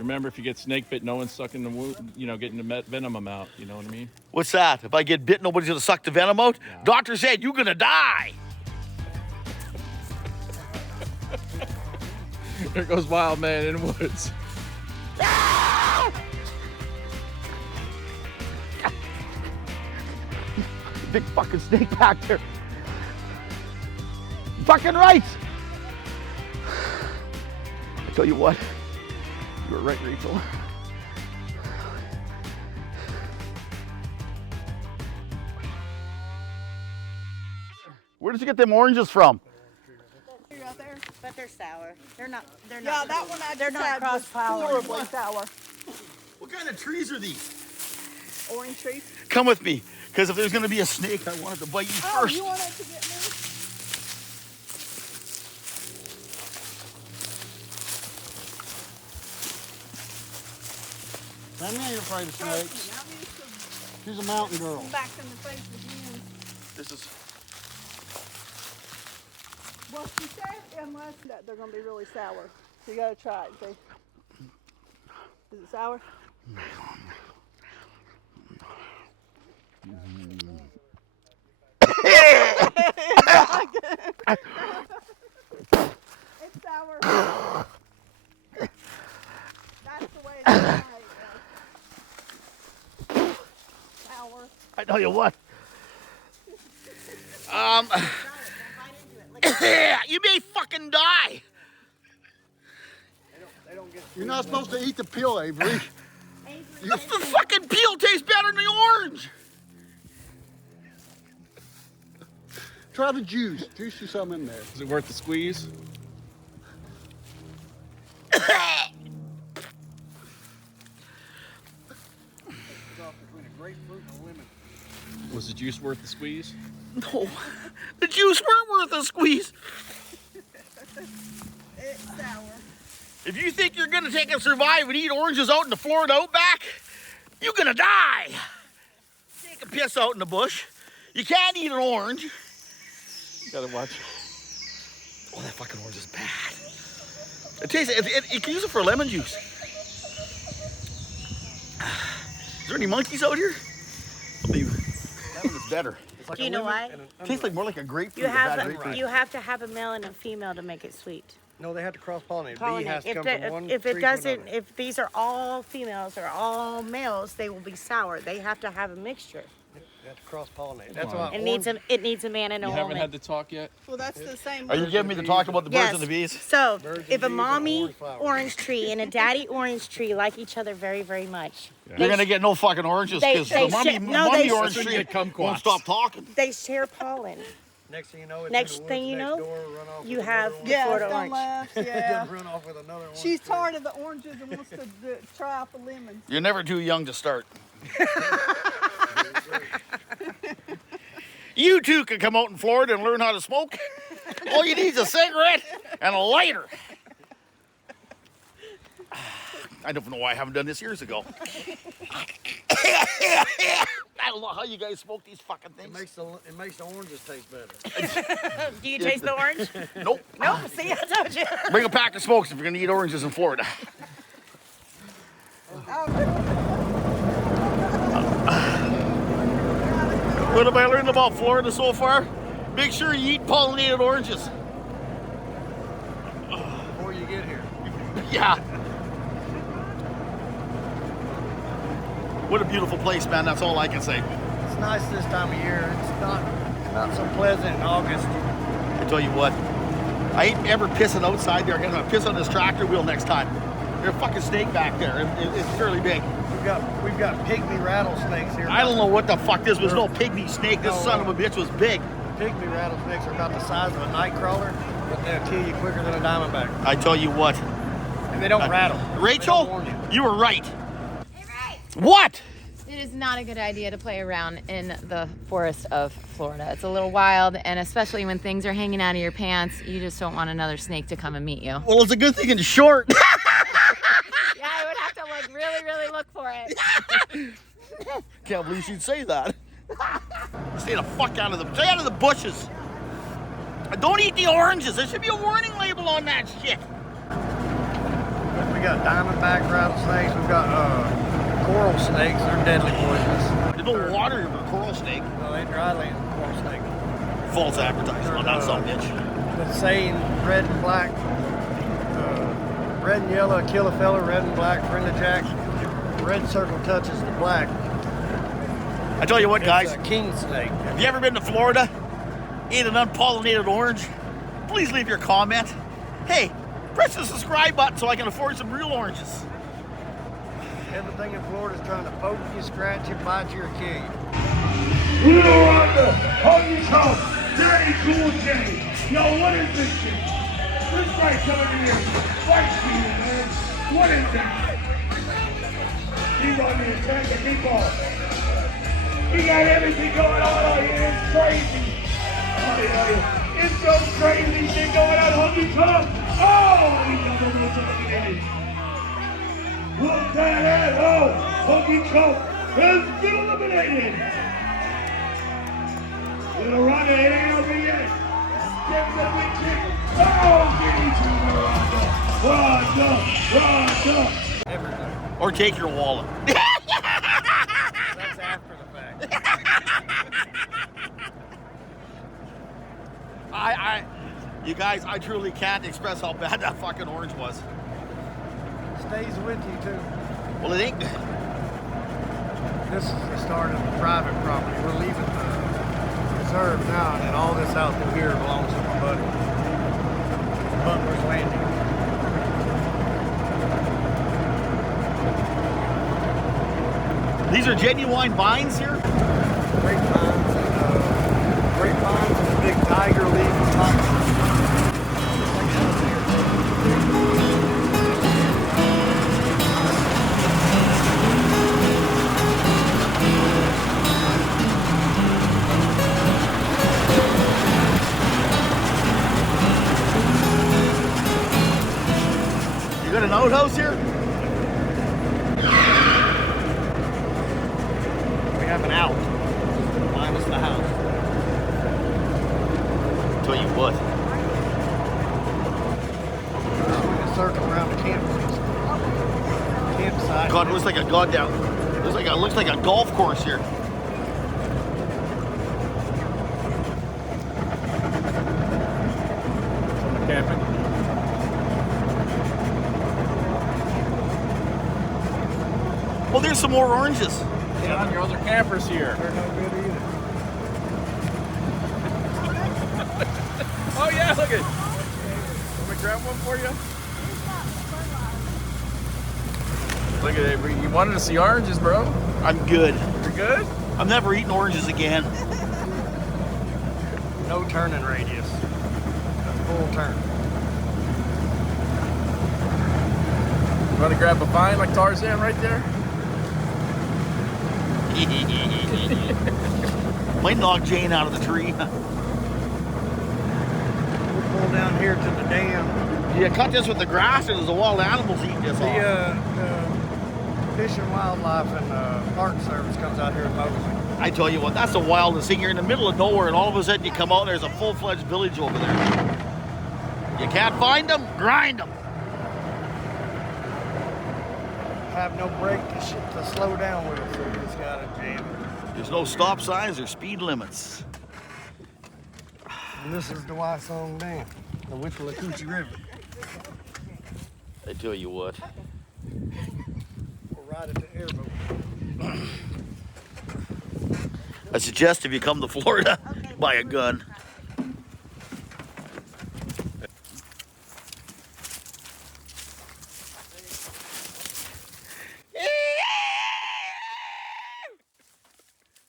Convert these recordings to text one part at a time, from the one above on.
Remember, if you get snake bit, no one's sucking the wound, you know, getting the venom out. You know what I mean? What's that? If I get bit, nobody's gonna suck the venom out? Yeah. Doctor said you're gonna die. There goes Wild Man in the woods. Big fucking snake back there. Fucking right. I tell you what, you were right, Rachel. Where did you get them oranges from? Out there, but they're sour. They're not. Yeah, that one I they're not cross-pollen. horribly sour. What kind of trees are these? Orange trees. Come with me, because if there's going to be a snake, I wanted to bite you Oh, first. you want it to get me? Tell me you're afraid of snakes. I'm used to She's a mountain girl. back in the face again. This is... Well, she said unless that they're going to be really sour. So you got to try it, see? Is it sour? It's sour. That's the way it's right. Sour. I tell you what. You may fucking die. You're not supposed to eat the peel, Avery. The fucking peel tastes better than the orange. Try the juice. Juice you some in there. Is it worth the squeeze? Was the juice worth the squeeze? No, the juice weren't worth a squeeze. It's sour. If you think you're gonna take and survive and eat oranges out in the Florida outback, you're gonna die. Take a piss out in the bush. You can't eat an orange. You gotta watch. Oh, that fucking orange is bad. It tastes. You can use it for lemon juice. Is there any monkeys out here? That one is better. Like Do you know why? It tastes like more like a grapefruit. You have to have a male and a female to make it sweet. No, they have to cross-pollinate. Pollinate. Bee has to come from one if tree it to doesn't, another. if these are all females or all males, they will be sour. They have to have a mixture. They have to cross-pollinate. That's why It needs a man and a You woman. haven't had the talk yet? Well, that's the same. Are you giving me the talk about the birds Yes. and the bees? So, Birds and if a bees and mommy orange flowers. orange tree and a daddy orange tree like each other very, very much, You're gonna get no fucking oranges They- because they the mommy, share- no, mommy they- orange That's when tree you get kumquats. won't stop talking. they share pollen. Next thing you know, it's Next in the thing woods you next know, door, run off you with have another the one. Yeah, Florida it's done orange. left. Yeah. Run off with another one. She's tired of the oranges and wants to try out the lemons. You're never too young to start. You too can come out in Florida and learn how to smoke. All you need is a cigarette and a lighter. I don't know why I haven't done this years ago. I don't know how you guys smoke these fucking It things. makes the oranges taste better. Do you taste the orange? Nope. Nope. See, I told you. Bring a pack of smokes if you're gonna eat oranges in Florida. What have I learned about Florida so far? Make sure you eat pollinated oranges. Before you get here. Yeah. What a beautiful place, man. That's all I can say. It's nice this time of year. It's not so pleasant in August. I tell you what, I ain't ever pissing outside there. I'm gonna piss on this tractor wheel next time. There's a fucking snake back there. It's fairly big. We've got pygmy rattlesnakes here. I don't know what the fuck this was. No pygmy snake. This son of a bitch was big. Pygmy rattlesnakes are about the size of a night crawler, but they'll kill you quicker than a diamondback. I tell you what. And they don't rattle. Rachel, They don't warn you. you were right. Hey, Ray! What? It is not a good idea to play around in the forest of Florida. It's a little wild, and especially when things are hanging out of your pants, you just don't want another snake to come and meet you. Well, it's a good thing it's short. Yeah, I would have to really look for it. Can't believe she'd say that. Stay the fuck out of the bushes. And don't eat the oranges. There should be a warning label on that shit. We We got diamondback rattlesnakes. We've got coral snakes. They're deadly poisonous. There's no water in a coral snake. No, they dry land coral snake. False advertising on that son bitch. The saying, red and black, red and yellow kill a fella, red and black friend of Jack. Red circle touches the black. I tell you what, guys. It's a king snake. Have you ever been to Florida? Eat an unpollinated orange? Please leave your comment. Hey, press the subscribe button so I can afford some real oranges. Everything in Florida is trying to poke you, scratch you, bite you, or kill you. We are on the Huggy Top, Daddy Cool J. Yo, what is this shit? This guy's coming in here, fight for you, man. What is this? He's on the attack of meatball. He got everything going on out here. It's crazy. Oh, yeah. It's so crazy shit going on, Huggy Top. Oh, he's on the attack. Look that at. Oh, Huggy Top has been eliminated. Little Ronda, it ain't over yet. Get the big kick. Oh, get each other, Ronda. Everything. Or take your wallet. That's after the fact. You guys, I truly can't express how bad that fucking orange was. Stays with you too. Well, it ain't. This is the start of the private property. We're leaving the reserve now, and all this out through here belongs to my buddy. Butler's Landing. These are genuine vines here? Grapevines and a big tiger leaf on top. You got an outhouse here? We have an out. Minus the house. Tell you what. Swing a circle around the campsite. God, it looks like a goddamn. Looks like a golf course here. Summer camping. Well, there's some more oranges. John, your other campers here. They're no good either. Oh yeah, look at. Let me grab one for you. Look at it. You wanted to see oranges, bro? I'm good. You're good? I'm never eating oranges again. No turning radius. A full turn. You want to grab a vine like Tarzan right there? Might knock Jane out of the tree. We'll pull down here to the dam. Yeah, cut this with the grass, or does the wild animals eat this off? The Fish and Wildlife and Park Service comes out here and mows it. I tell you what, that's the wildest thing. You're in the middle of nowhere, and all of a sudden you come out and there's a full-fledged village over there. You can't find them? Grind them. Have no brake to slow down with it, so you just gotta jam it. There's no stop signs or speed limits. And this is the Wysong Dam, the Withlacoochee River. I tell you what. We'll ride it to airboat. I suggest if you come to Florida, buy a gun.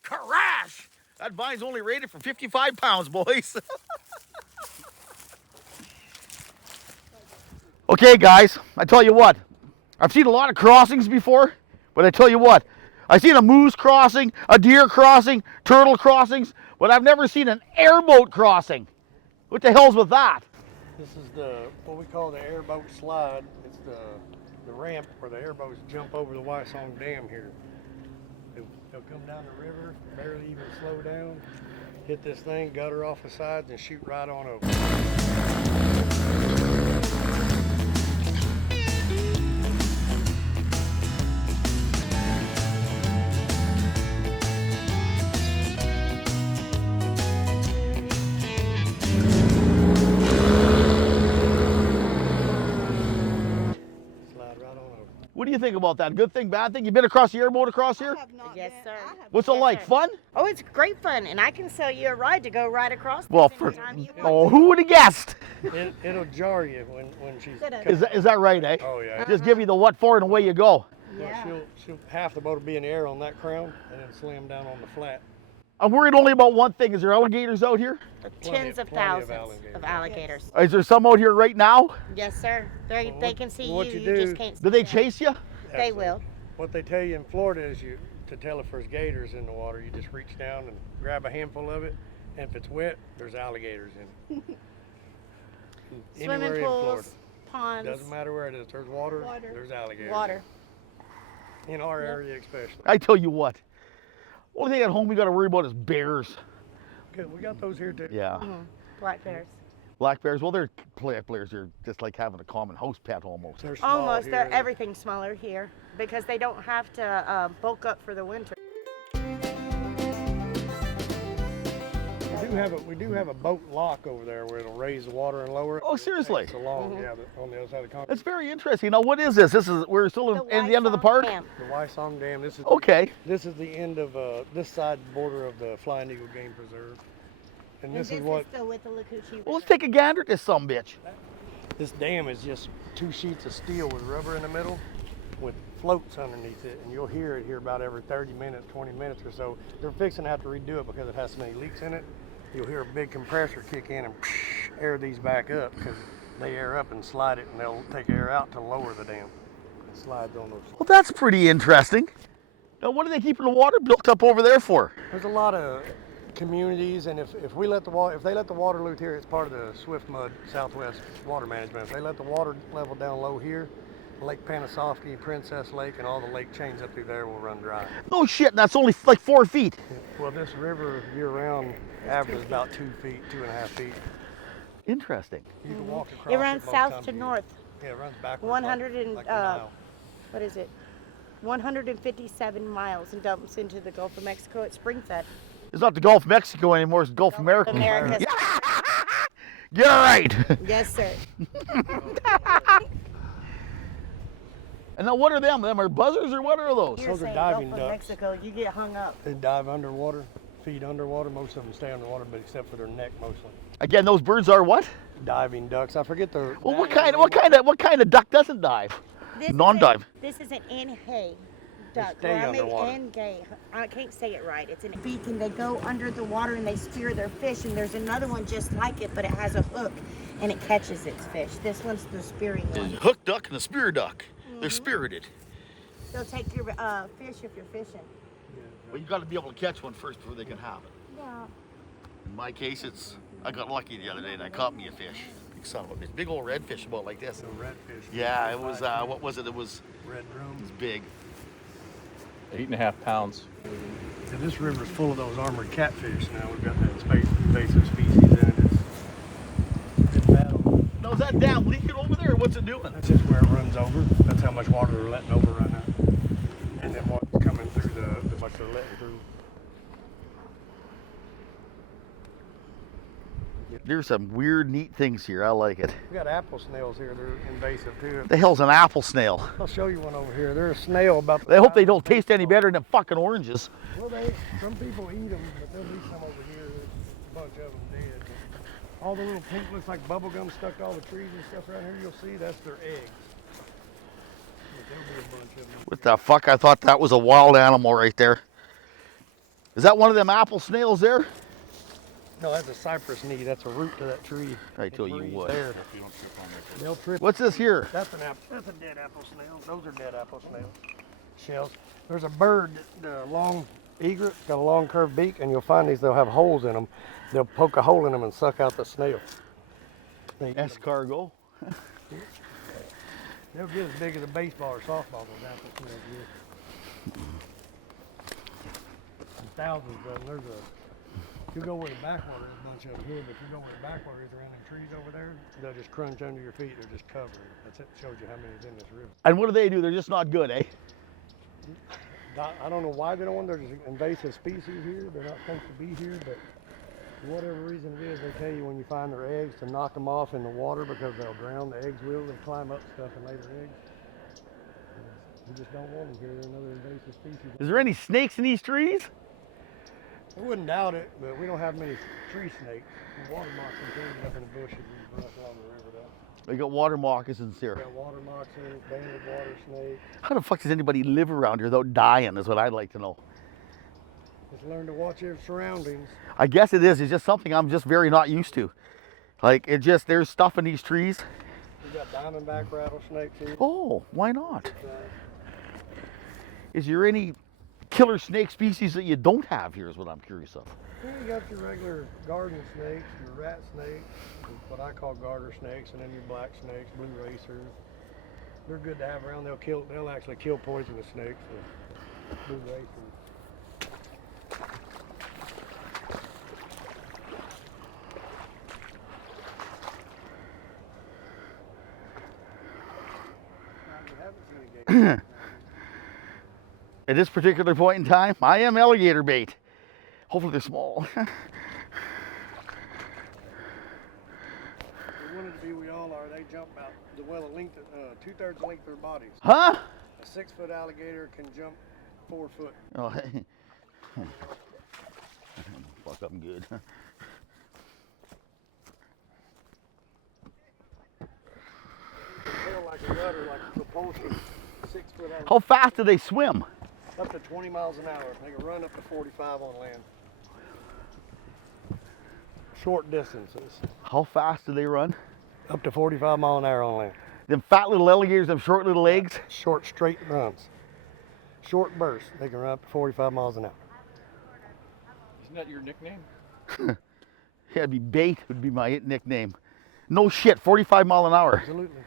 Crash! That vine's only rated for 55 pounds, boys. Okay, guys, I tell you what. I've seen a lot of crossings before, but I tell you what. I've seen a moose crossing, a deer crossing, turtle crossings, but I've never seen an airboat crossing. What the hell's with that? This is what we call the airboat slide. It's the ramp where the airboats jump over the Wysong Dam here. They'll come down the river, barely even slow down, hit this thing, gutter off the sides, and shoot right on over. know. What do you think about that? Good thing, bad thing? You been across the airboat across here? I have not Yes, been- sir. I have What's it Yes, like? sir. Fun? Oh, it's great fun, and I can sell you a ride to go right across. Well, this for anytime you want oh, to. who would have guessed? It'll jar you when she's. Coulda. coming. Is that right, eh? Oh yeah. Just give you the what for and away you go. Well, Yeah. she'll half the boat will be in the air on that crown, and then slam down on the flat. I'm worried only about one thing. Is there alligators out here? Tens of plenty of thousands of alligators. alligators. Is there some out here right now? Yes, sir. They Well, they what- can see what you. you You do- just can't see Do they them. chase you? They Absolutely. will. What they tell you in Florida is to tell if there's gators in the water, you just reach down and grab a handful of it, and if it's wet, there's alligators in it. Anywhere Swimming in Florida. pools, ponds, Doesn't matter where it is. There's water. Water. There's alligators. water. In our area especially. I tell you what. Only thing at home we got to worry about is bears. Good. We got those here too. Yeah. Black bears. Black bears, well, they're players. They're just like having a common house pet almost. They're small Almost. here. They're everything's smaller here because they don't have to bulk up for the winter. We do have a boat lock over there where it'll raise the water and lower it. Oh, seriously? It's along, yeah, on the other side of the concrete. That's very interesting. Now, what is this? We're still in the end of the White park? Song Camp. The Wysong Dam. This is Okay. This is the end of this side border of the Flying Eagle Game Preserve, and this is what still with the Lacucci Well, let's take a gander at this sumbitch. this dam is. Just 2 sheets of steel with rubber in the middle, with floats underneath it, and you'll hear it here about every 30 minutes, 20 minutes or so. They're fixing to have to redo it because it has so many leaks in it. You'll hear a big compressor kick in and air these back up because they air up and slide it, and they'll take air out to lower the dam. It slides on those. Well, that's pretty interesting. Now, what are they keeping the water built up over there for? There's a lot of communities, and if they let the water loose here, it's part of the Swift Mud Southwest Water Management. If they let the water level down low here, Lake Panasoffkee, Princess Lake, and all the lake chains up through there will run dry. No shit, that's only like 4 feet. Well, this river year-round averages about 2 feet, 2.5 feet. Interesting. You can walk across It runs most south times to you- north. Yeah, it runs backwards. 100 and, like a mile. What is it? 157 miles and dumps into the Gulf of Mexico at Springfed. It's not the Gulf of Mexico anymore, it's the Gulf of America. America's. Get it right. Yes, sir. And now what are them? Them are buzzers or what are those? You're Those are saying diving Gulf of ducks. Mexico, you get hung up. They dive underwater, feed underwater. Most of them stay underwater, but except for their neck mostly. Again, those birds are what? Diving ducks. I forget the. Well, what actual kind of duck doesn't dive? This Non-dive. This is an N-hay duck. stay Or I mean underwater. N-gay. I can't say it right. It's an beak, and they go under the water and they spear their fish. And there's another one just like it, but it has a hook, and it catches its fish. This one's the spearing The one. hook duck and the spear duck. They're spirited. They'll take your fish if you're fishing. Well, you got to be able to catch one first before they can have it. Yeah. In my case, I got lucky the other day and I caught me a fish. Big son of a bitch. Big old redfish about like this. The redfish. Yeah, it was, what was it? It was Red drums. big. 8.5 pounds. And this river's full of those armored catfish now. We've got that invasive species in it. It's bad. Now, is that dam leaking over there or what's it doing? That's just where it runs over. That's how much water they're letting over right now. And then what's coming through the much they're letting through. There's some weird, neat things here. I like it. We got apple snails here. They're invasive too. The hell's an apple snail? I'll show you one over here. They're a snail about. I hope they don't taste any better than fucking oranges. Well, some people eat them, but they'll leave some over here. There's a bunch of them dead. All the little pink looks like bubble gum stuck to all the trees and stuff right here. You'll see that's their eggs. But there'll be a bunch of them. What the fuck? I thought that was a wild animal right there. Is that one of them apple snails there? No, that's a cypress knee. That's a root to that tree. I tell you breeds what. There. They'll trip. What's this here? That's That's a dead apple snail. Those are dead apple snails. Shells. There's a bird, the long egret, got a long curved beak, and you'll find these. They'll have holes in them. They'll poke a hole in them and suck out the snail. They eat 'em. Escargot. They'll get as big as a baseball or softball. Those apple snails get. And thousands of them. You go where the backwater is, a bunch of them here, but if you go where the backwater is around them trees over there, they'll just crunch under your feet. They're just covered. That's it. Shows you how many is in this river. And what do? They're just not good, eh? I don't know why they don't want. There's invasive species here. They're not supposed to be here, but for whatever reason it is, they tell you when you find their eggs to knock them off in the water because they'll drown. The eggs will. They climb up stuff and lay their eggs. We just don't want them here. They're another invasive species. Is there any snakes in these trees? I wouldn't doubt it, but we don't have many tree snakes. The water moccasins ended up in the bushes and brush along the river though. We got water moccasins here. We got water moccasins, banded water snakes. How the fuck does anybody live around here without dying is what I'd like to know. Just learn to watch your surroundings. I guess it is. It's just something I'm just very not used to. Like, it just, there's stuff in these trees. We got diamondback rattlesnakes here. Oh, why not? Is there any killer snake species that you don't have here is what I'm curious of. Yeah, you got your regular garden snakes, your rat snakes, what I call garter snakes, and then your black snakes, blue racers. They're good to have around. They'll actually kill poisonous snakes. Blue racers. At this particular point in time, I am alligator bait. Hopefully they're small. We wanted to be, we all are. They jump about a length, 2/3 the length of their bodies. Huh? A 6-foot alligator can jump 4 foot. Oh, hey. Fuck, I'm good. Tail like a rudder, like a propulsion. 6-foot alligator. How fast do they swim? Up to 20 miles an hour. They can run up to 45 on land. Short distances. How fast do they run? Up to 45 mile an hour on land. Them fat little alligators, them short little legs. Short straight runs. Short bursts. They can run up to 45 miles an hour. Isn't that your nickname? Yeah, it'd be bait would be my nickname. No shit, 45 mile an hour. Absolutely.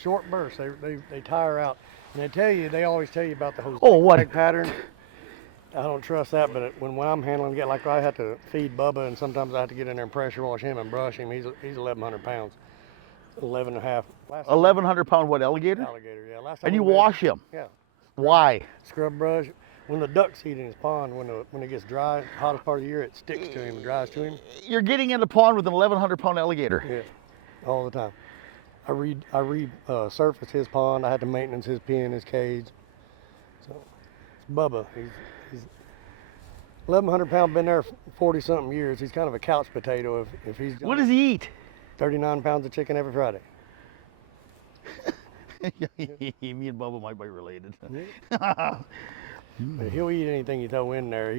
Short bursts. They tire out. And they always tell you about the whole what? zigzag pattern. I don't trust that, but when I'm handling it, like I have to feed Bubba, and sometimes I have to get in there and pressure wash him and brush him. He's 1,100 pounds, 11 and a half. 1,100 pound what, alligator? Alligator, yeah. Last time And you we wash him? Yeah. Why? Scrub brush. When the ducks eat in his pond, when it gets dry, hottest part of the year, it sticks to him, dries to him. You're getting in the pond with an 1,100 pound alligator. Yeah, all the time. I resurfaced his pond. I had to maintenance his pen, his cage. So, Bubba, he's 1,100 pound, been there 40 something years. He's kind of a couch potato if he's. What does he eat? 39 pounds of chicken every Friday. Me and Bubba might be related. But he'll eat anything you throw in there.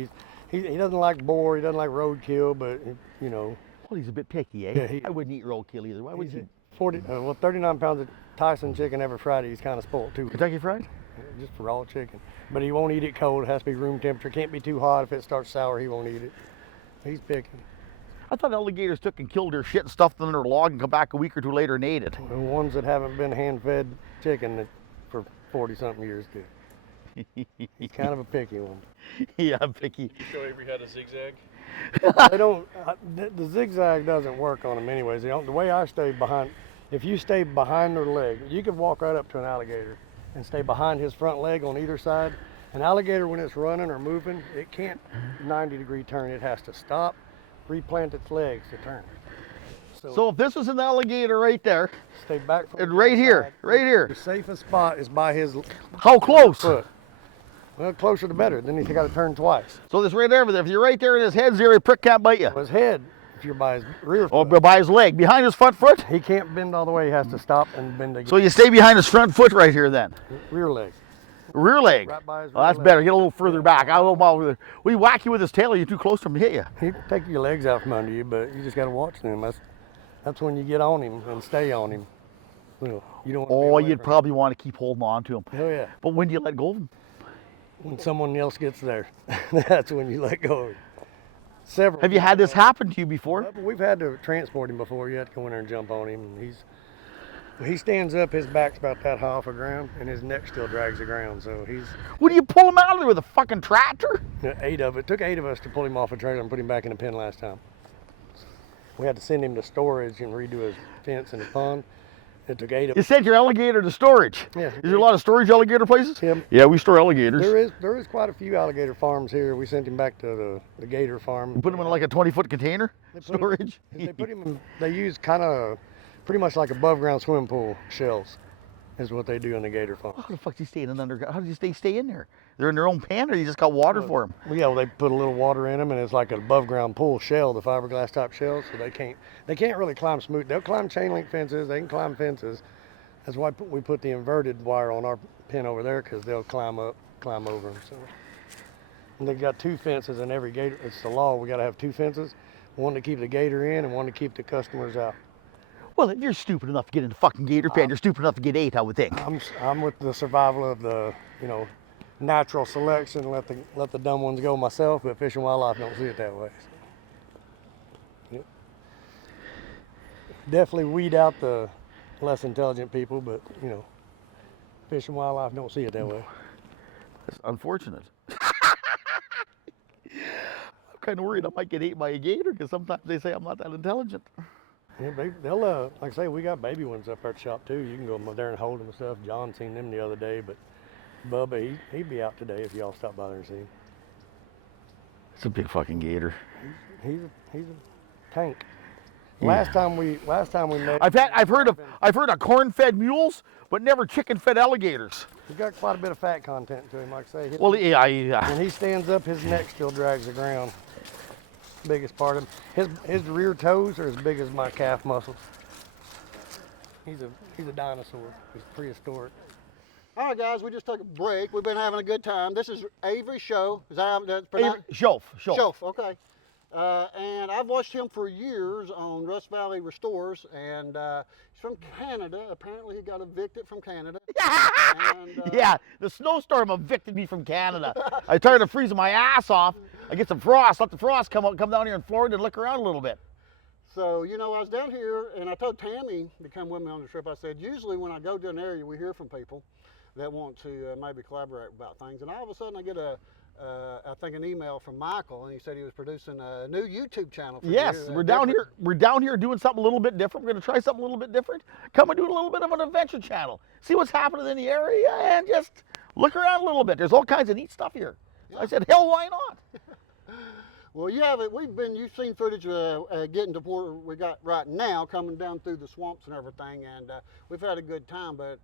He doesn't like boar. He doesn't like roadkill, but you know. Well, he's a bit picky, eh? Yeah, I wouldn't eat roadkill either. Why would you? 39 pounds of Tyson chicken every Friday. He's kind of spoiled too. Kentucky Fried? Just for raw chicken. But he won't eat it cold. It has to be room temperature. Can't be too hot. If it starts sour, he won't eat it. He's picking. I thought alligators took and killed their shit and stuffed them in their log and come back a week or two later and ate it. The ones that haven't been hand-fed chicken for 40-something years do. He's kind of a picky one. Yeah, picky. You show Avery how to zigzag? They don't. The zigzag doesn't work on them anyways. The way I stay behind, if you stay behind their leg, you could walk right up to an alligator and stay behind his front leg on either side. An alligator, when it's running or moving, it can't 90-degree turn. It has to stop, replant its legs to turn. So if this was an alligator right there, stay back from right here, right here. The safest spot is by his How close? foot. Well, closer the better. Then he's got to turn twice. So this right there, if you're right there and his head's there, a prick can't bite you. His head, if you're by his rear Or foot, by his leg, behind his front foot? he can't bend all the way. He has to stop and bend again. So you stay behind his front foot right here then. Rear leg. Rear leg. Right by his Oh, rear that's leg. better. Get a little further back. I don't know about we whack you with his tail, or you're too close to him to hit you. He'll take your legs out from under you, but you just got to watch them. That's when you get on him and stay on him. You know, you don't. wanna be away You'd from probably want to keep holding on to him. him. Oh yeah. But when do you let go of him? When someone else gets there, that's when you let go of him. Several. Have you had this happen to you before? We've had to transport him before. You have to go in there and jump on him. And he stands up. His back's about that high off the ground, and his neck still drags the ground. So he's. What do you pull him out of there with a fucking tractor? 8 of it. It took 8 of us to pull him off a trailer and put him back in the pen last time. We had to send him to storage and redo his fence in the pond. It took 8 of You us. sent your alligator to storage. Yeah. Is there a lot of storage alligator places? Yeah. Yeah, we store alligators. There is quite a few alligator farms here. We sent him back to the Gator farm. You put them in like a 20-foot container storage. They use kind of pretty much like above ground swimming pool shells. is what they do in the gator farms. How the fuck do you stay in an underground? How do they stay in there? They're in their own pen, or you just got water for them? Well, yeah, well, they put a little water in them, and it's like an above ground pool shell, the fiberglass type shell, so they can't really climb smooth. They'll climb chain link fences, they can climb fences. That's why we put the inverted wire on our pen over there, because they'll climb over them. So, and they've got 2 fences in every gator. It's the law. We got to have 2 fences, one to keep the gator in and one to keep the customers out. Well, if you're stupid enough to get in the fucking gator pen, you're stupid enough to get 8, I would think. I'm with the survival of the, natural selection. Let the dumb ones go myself, but Fish and Wildlife don't see it that way. So, yep. Definitely weed out the less intelligent people, but Fish and Wildlife don't see it that way. That's unfortunate. I'm kind of worried I might get ate by a gator, because sometimes they say I'm not that intelligent. Yeah, they'll like I say, we got baby ones up there at the shop too. You can go there and hold them and stuff. John seen them the other day, but Bubba, he'd be out today if y'all stop by there and see him. It's a big fucking gator. He's a tank. Yeah. Last time we met. I've heard of corn-fed mules, but never chicken-fed alligators. He's got quite a bit of fat content to him, like I say. Well, yeah. When he stands up, his neck still drags the ground. Biggest part of him. His rear toes are as big as my calf muscles. He's a dinosaur. He's prehistoric. All right, guys, we just took a break. We've been having a good time. This is Avery Shoaf. Is that how that's pronounced? Shoaf. Shoaf, okay. And I've watched him for years on Rust Valley Restores, and he's from Canada. Apparently, he got evicted from Canada. And, yeah, the snowstorm evicted me from Canada. I started freezing my ass off. I get some frost. Let the frost come down here in Florida and look around a little bit. So, I was down here, and I told Tammy to come with me on the trip. I said, usually when I go to an area, we hear from people that want to maybe collaborate about things. And all of a sudden, I get I think an email from Michael, and he said he was producing a new YouTube channel. Yes, we're down here. We're down here doing something a little bit different. We're going to try something a little bit different. Come and do a little bit of an adventure channel. See what's happening in the area, and just look around a little bit. There's all kinds of neat stuff here. Yeah. I said, hell, why not? Well, you have it. You've seen footage getting to where we got right now, coming down through the swamps and everything, and we've had a good time. But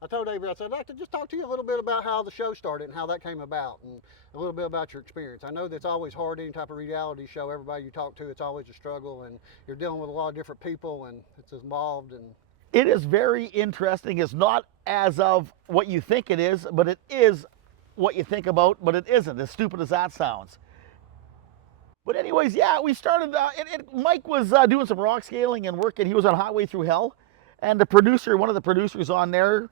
I told Avery, I said, I'd like to just talk to you a little bit about how the show started and how that came about, and a little bit about your experience. I know that's always hard, any type of reality show. Everybody you talk to, it's always a struggle, and you're dealing with a lot of different people, and it's involved. And it is very interesting. It's not as of what you think it is, but it is what you think about, but it isn't, as stupid as that sounds. But anyways, yeah, we started, Mike was doing some rock scaling and working. He was on Highway Through Hell. And the producer, one of the producers on there,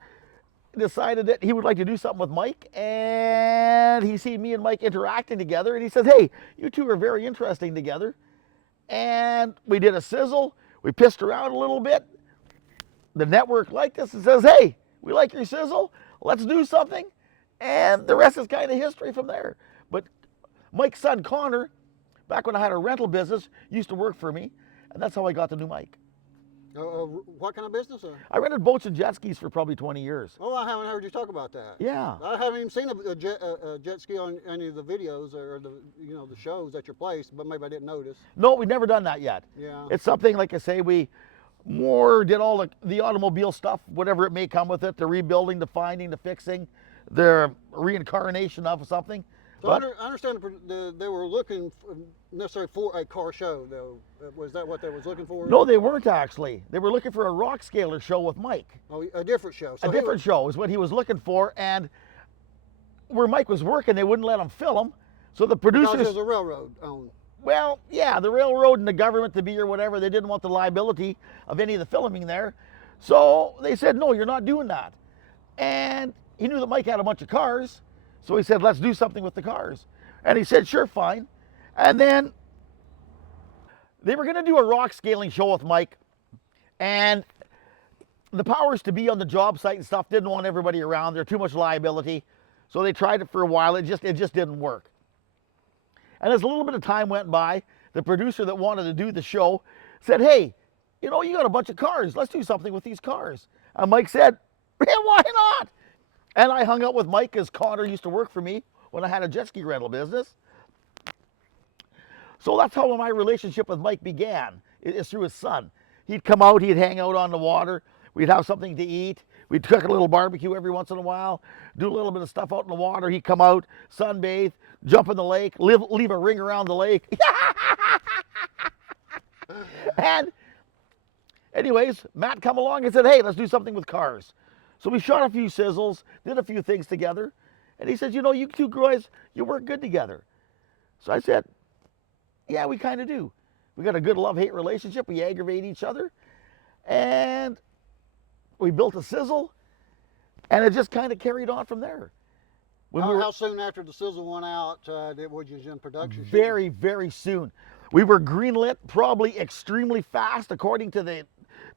decided that he would like to do something with Mike. And he seen me and Mike interacting together. And he says, hey, you two are very interesting together. And we did a sizzle. We pissed around a little bit. The network liked us and says, hey, we like your sizzle. Let's do something. And the rest is kind of history from there. But Mike's son, Connor, back when I had a rental business, used to work for me, and that's how I got the new mic. What kind of business? I rented boats and jet skis for probably 20 years. Oh, I haven't heard you talk about that. Yeah. I haven't even seen a jet ski on any of the videos or the shows at your place, but maybe I didn't notice. No, we've never done that yet. Yeah. It's something, like I say, we more did all the automobile stuff, whatever it may come with it, the rebuilding, the finding, the fixing, the reincarnation of something. So I understand they were looking necessarily for a car show, though. Was that what they was looking for? No, they weren't actually. They were looking for a rock scaler show with Mike. Oh, a different show. So a different show is what he was looking for, and where Mike was working, they wouldn't let him film. So the producers... Because there's a railroad owned. Well, yeah, the railroad and the government to be or whatever, they didn't want the liability of any of the filming there. So they said, no, you're not doing that. And he knew that Mike had a bunch of cars. So he said, let's do something with the cars. And he said, sure, fine. And then they were going to do a rock scaling show with Mike. And the powers to be on the job site and stuff didn't want everybody around. There too much liability. So they tried it for a while. It just didn't work. And as a little bit of time went by, the producer that wanted to do the show said, hey, you got a bunch of cars. Let's do something with these cars. And Mike said, yeah, why not? And I hung out with Mike, as Connor used to work for me when I had a jet ski rental business. So that's how my relationship with Mike began, is through his son. He'd come out, he'd hang out on the water, we'd have something to eat, We'd cook a little barbecue every once in a while, do a little bit of stuff out in the water. He'd come out, sunbathe, jump in the lake, leave a ring around the lake. And anyways, Matt come along and said, hey, let's do something with cars. So we shot a few sizzles, did a few things together. And he says, you know, you two guys, you work good together. So I said, yeah, we kind of do. We got a good love-hate relationship. We aggravate each other. And we built a sizzle. And it just kind of carried on from there. How soon after the sizzle went out was you in production? Very, very soon. We were greenlit probably extremely fast according to the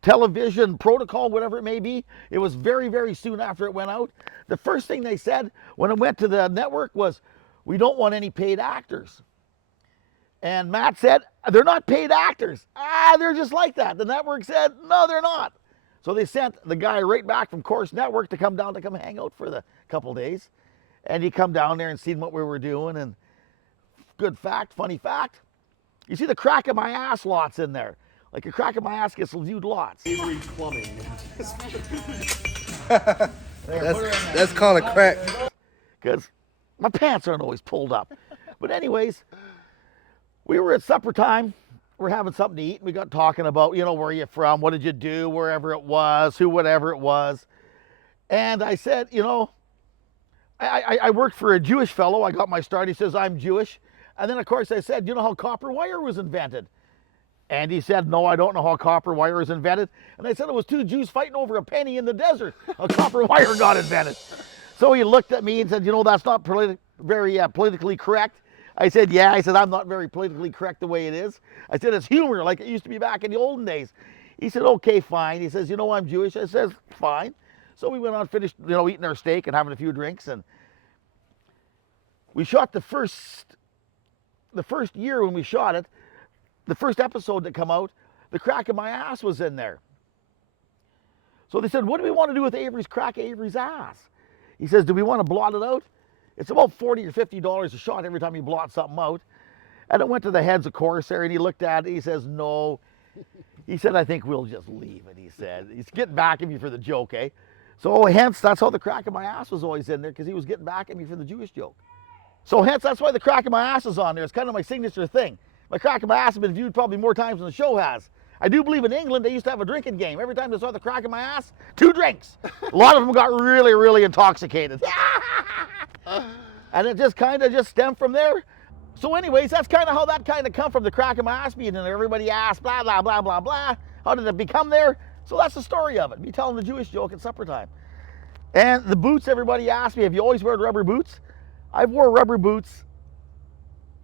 television protocol, whatever it may be. It was very, very soon after it went out. The first thing they said when it went to the network was, we don't want any paid actors. And Matt said, they're not paid actors. They're just like that. The network said, no, they're not. So they sent the guy right back from Course Network to come down to come hang out for the couple days. And he come down there and seen what we were doing. And good fact, funny fact, you see the crack of my ass lots in there. Like a crack of my ass gets viewed lots. Avery Plumbing. That's called a crack. Because my pants aren't always pulled up. But anyways, we were at supper time. We're having something to eat. We got talking about, you know, where are you from? What did you do? Wherever it was, who, whatever it was. And I said, you know, I worked for a Jewish fellow. I got my start. He says, I'm Jewish. And then, of course, I said, you know how copper wire was invented? And he said, no, I don't know how copper wire was invented. And I said, it was two Jews fighting over a penny in the desert. How copper wire got invented. So he looked at me and said, you know, that's not very politically correct. I said, yeah. I said, I'm not very politically correct the way it is. I said, it's humor like it used to be back in the olden days. He said, okay, fine. He says, you know, I'm Jewish. I said, fine. So we went on, finished, you know, eating our steak and having a few drinks. And we shot the first year when we shot it, the first episode that come out, the crack of my ass was in there. So they said, what do we want to do with Avery's crack of Avery's ass? He says, do we want to blot it out? It's about $40 or $50 a shot every time you blot something out. And it went to the heads of course there, and he looked at it. He says, no. He said, I think we'll just leave it, he said. He's getting back at me for the joke, eh? So hence, that's how the crack of my ass was always in there, because he was getting back at me for the Jewish joke. So hence, that's why the crack of my ass is on there. It's kind of my signature thing. My crack of my ass has been viewed probably more times than the show has. I do believe in England, they used to have a drinking game. Every time they saw the crack of my ass, 2 drinks. A lot of them got really, really intoxicated. And it just kind of just stemmed from there. So anyways, that's kind of how that kind of come from, the crack of my ass being in there. Everybody asked, blah, blah, blah, blah, blah. How did it become there? So that's the story of it. Me telling the Jewish joke at supper time. And the boots, everybody asked me, have you always worn rubber boots? I've wore rubber boots,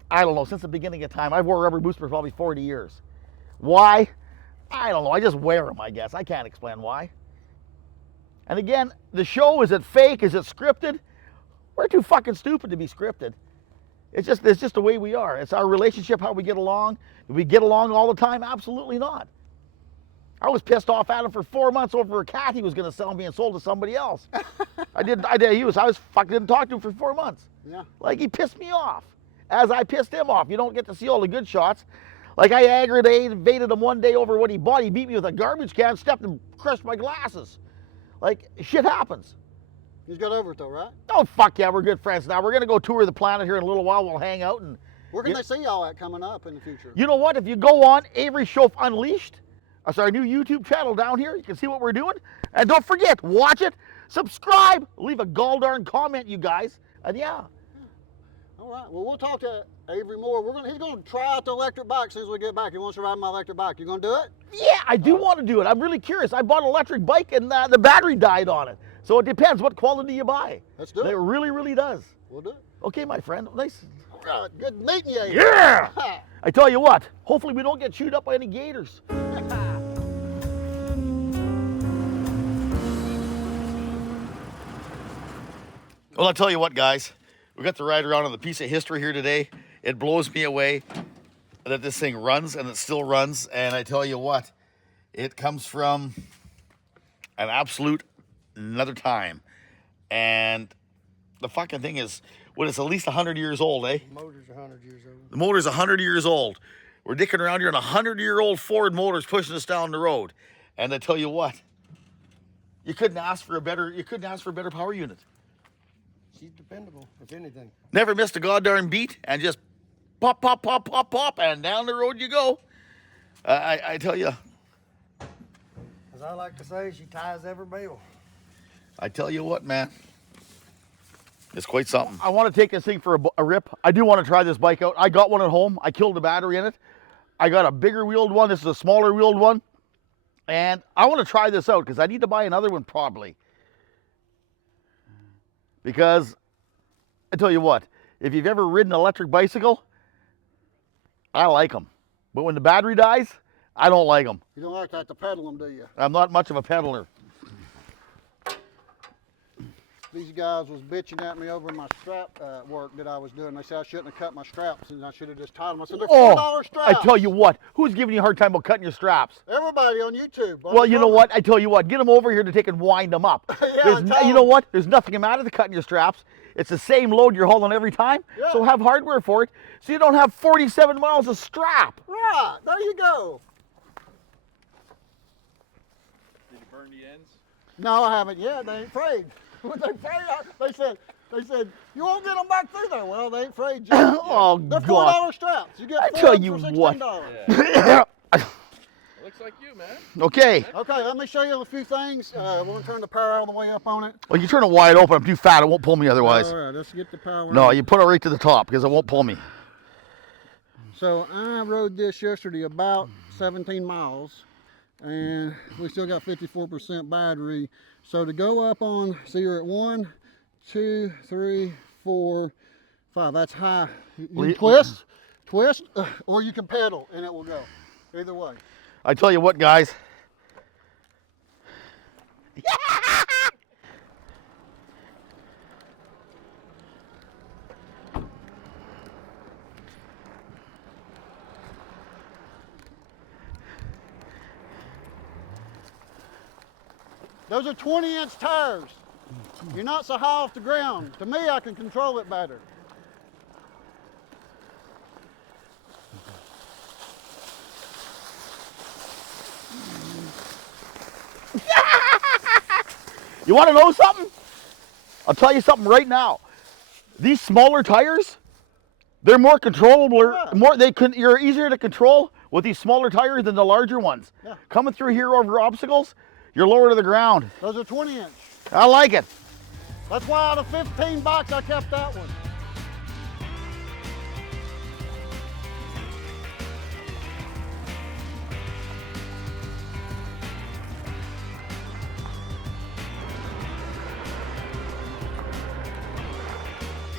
I don't know, since the beginning of time. I've wore rubber boots for probably 40 years. Why? I don't know. I just wear them, I guess. I can't explain why. And again, the show, is it fake? Is it scripted? We're too fucking stupid to be scripted. It's just the way we are. It's our relationship, how we get along. Do we get along all the time? Absolutely not. I was pissed off at him for 4 months over a cat he was going to sell me and sold to somebody else. I didn't talk to him for 4 months. Yeah. Like, he pissed me off, as I pissed him off. You don't get to see all the good shots. Like, I aggravated him one day over what he bought. He beat me with a garbage can, stepped and crushed my glasses. Like, shit happens. He's got over it though, right? Oh, fuck yeah, we're good friends now. We're going to go tour the planet here in a little while. We'll hang out. And where can they see all that coming up in the future? you know what? If you go on Avery Shoaf Unleashed, that's our new YouTube channel down here. You can see what we're doing. And don't forget, watch it, subscribe, leave a goldarn comment, you guys. And yeah. All right. Well, we'll talk to Avery more. He's gonna try out the electric bike as soon as we get back. He wants to ride my electric bike. You gonna do it? Yeah, I do want to do it. I'm really curious. I bought an electric bike and the battery died on it. So it depends what quality you buy. Let's do it. It really, really does. We'll do it. Okay, my friend. Nice. All right. Good meeting you, Avery. Yeah! I tell you what, hopefully we don't get chewed up by any gators. Well, I'll tell you what, guys. We got to ride around on the piece of history here today. It blows me away that this thing runs, and it still runs. And I tell you what, it comes from an absolute another time. And the fucking thing is, what, it's at least 100 years old, eh? The motor's 100 years old. The motor's 100 years old. We're dicking around here, and a 100-year-old Ford motor's pushing us down the road. And I tell you what, You couldn't ask for a better power unit. She's dependable, if anything. Never missed a goddamn beat, and just pop, pop, pop, pop, pop, and down the road you go. I tell you. As I like to say, she ties every bale. I tell you what, man. It's quite something. I want to take this thing for a rip. I do want to try this bike out. I got one at home. I killed the battery in it. I got a bigger wheeled one. This is a smaller wheeled one. And I want to try this out because I need to buy another one probably. Because I tell you what, if you've ever ridden an electric bicycle, I like them. But when the battery dies, I don't like them. You don't like to pedal them, do you? I'm not much of a pedaler. These guys was bitching at me over my strap work that I was doing. They said I shouldn't have cut my straps and I should have just tied them. I said, they're $4 straps. I tell you what, who's giving you a hard time about cutting your straps? Everybody on YouTube. Well, you know what? I tell you what, get them over here to take and wind them up. You know what? There's nothing the matter with cutting your straps. It's the same load you're hauling every time, so have hardware for it, so you don't have 47 miles of strap. Right, there you go. Did you burn the ends? No, I haven't yet. They ain't afraid. They said, you won't get them back through there. Well, they ain't afraid. Oh, they're God. $4 straps. You get I 4 tell for you $16. what. Yeah. Looks like you, man. Okay. Okay, let me show you a few things. We're going to turn the power all the way up on it. Well, you turn it wide open. I'm too fat. It won't pull me otherwise. All right, let's get the power. No, you put it right to the top because it won't pull me. So I rode this yesterday about 17 miles. And we still got 54% battery. So to go up on, see, you're at 1, 2, 3, 4, 5. That's high. You twist, or you can pedal and it will go. Either way. I tell you what, guys. Those are 20-inch tires. You're not so high off the ground. To me, I can control it better. You want to know something? I'll tell you something right now. These smaller tires, they're more controllable. You're easier to control with these smaller tires than the larger ones. Yeah. Coming through here over obstacles, you're lower to the ground. Those are 20-inch. I like it. That's why out of 15 bucks, I kept that one.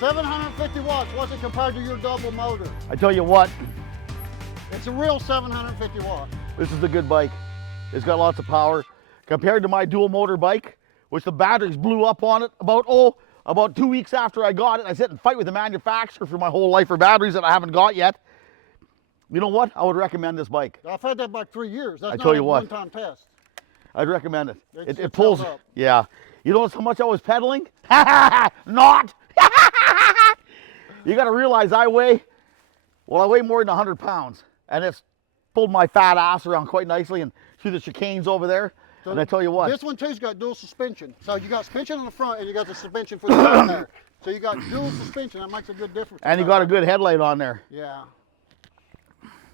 $750 watts. What's it compared to your double motor? I tell you what, It's a real 750 watts. this is a good bike. It's got lots of power. Compared to my dual motor bike, which the batteries blew up on it about 2 weeks after I got it. I sit and fight with the manufacturer for my whole life for batteries that I haven't got yet. You know what? I would recommend this bike. I've had that bike 3 years. That's I not tell you a what. one-time test. I'd recommend it. It's It pulls. held up. Yeah. You know how much I was pedaling? Not. You got to realize I weigh more than 100 pounds. And it's pulled my fat ass around quite nicely and through the chicanes over there. So and I tell you what. This one too's got dual suspension. So you got suspension on the front and you got the suspension for the back there. So you got dual suspension. That makes a good difference. And you got a good headlight on there. Yeah.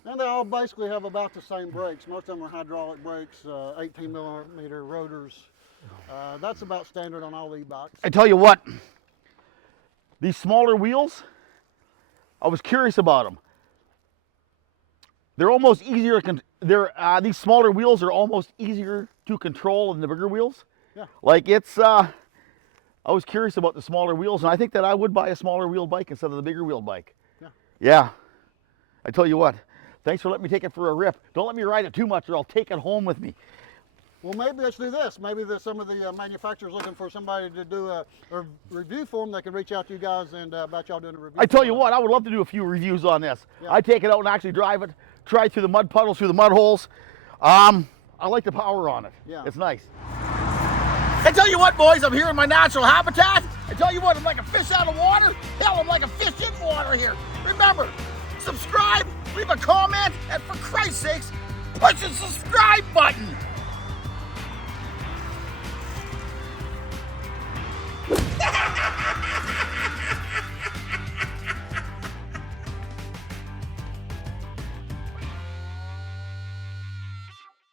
And they all basically have about the same brakes. Most of them are hydraulic brakes, 18 millimeter rotors. That's about standard on all e-bikes. I tell you what. These smaller wheels, I was curious about them. They're almost easier to these smaller wheels are almost easier to control than the bigger wheels. Yeah. Like it's I was curious about the smaller wheels, and I think that I would buy a smaller wheel bike instead of the bigger wheel bike. Yeah. Yeah. I tell you what. Thanks for letting me take it for a rip. Don't let me ride it too much or I'll take it home with me. Well, maybe let's do this. Maybe some of the manufacturers looking for somebody to do a review for them. They can reach out to you guys and about y'all doing a review. I tell you what, I would love to do a few reviews on this. Yeah. I take it out and actually drive it, try through the mud puddles, through the mud holes. I like the power on it. Yeah. It's nice. I tell you what, boys, I'm here in my natural habitat. I tell you what, I'm like a fish out of water. Hell, I'm like a fish in water here. Remember, subscribe, leave a comment, and for Christ's sakes, push the subscribe button.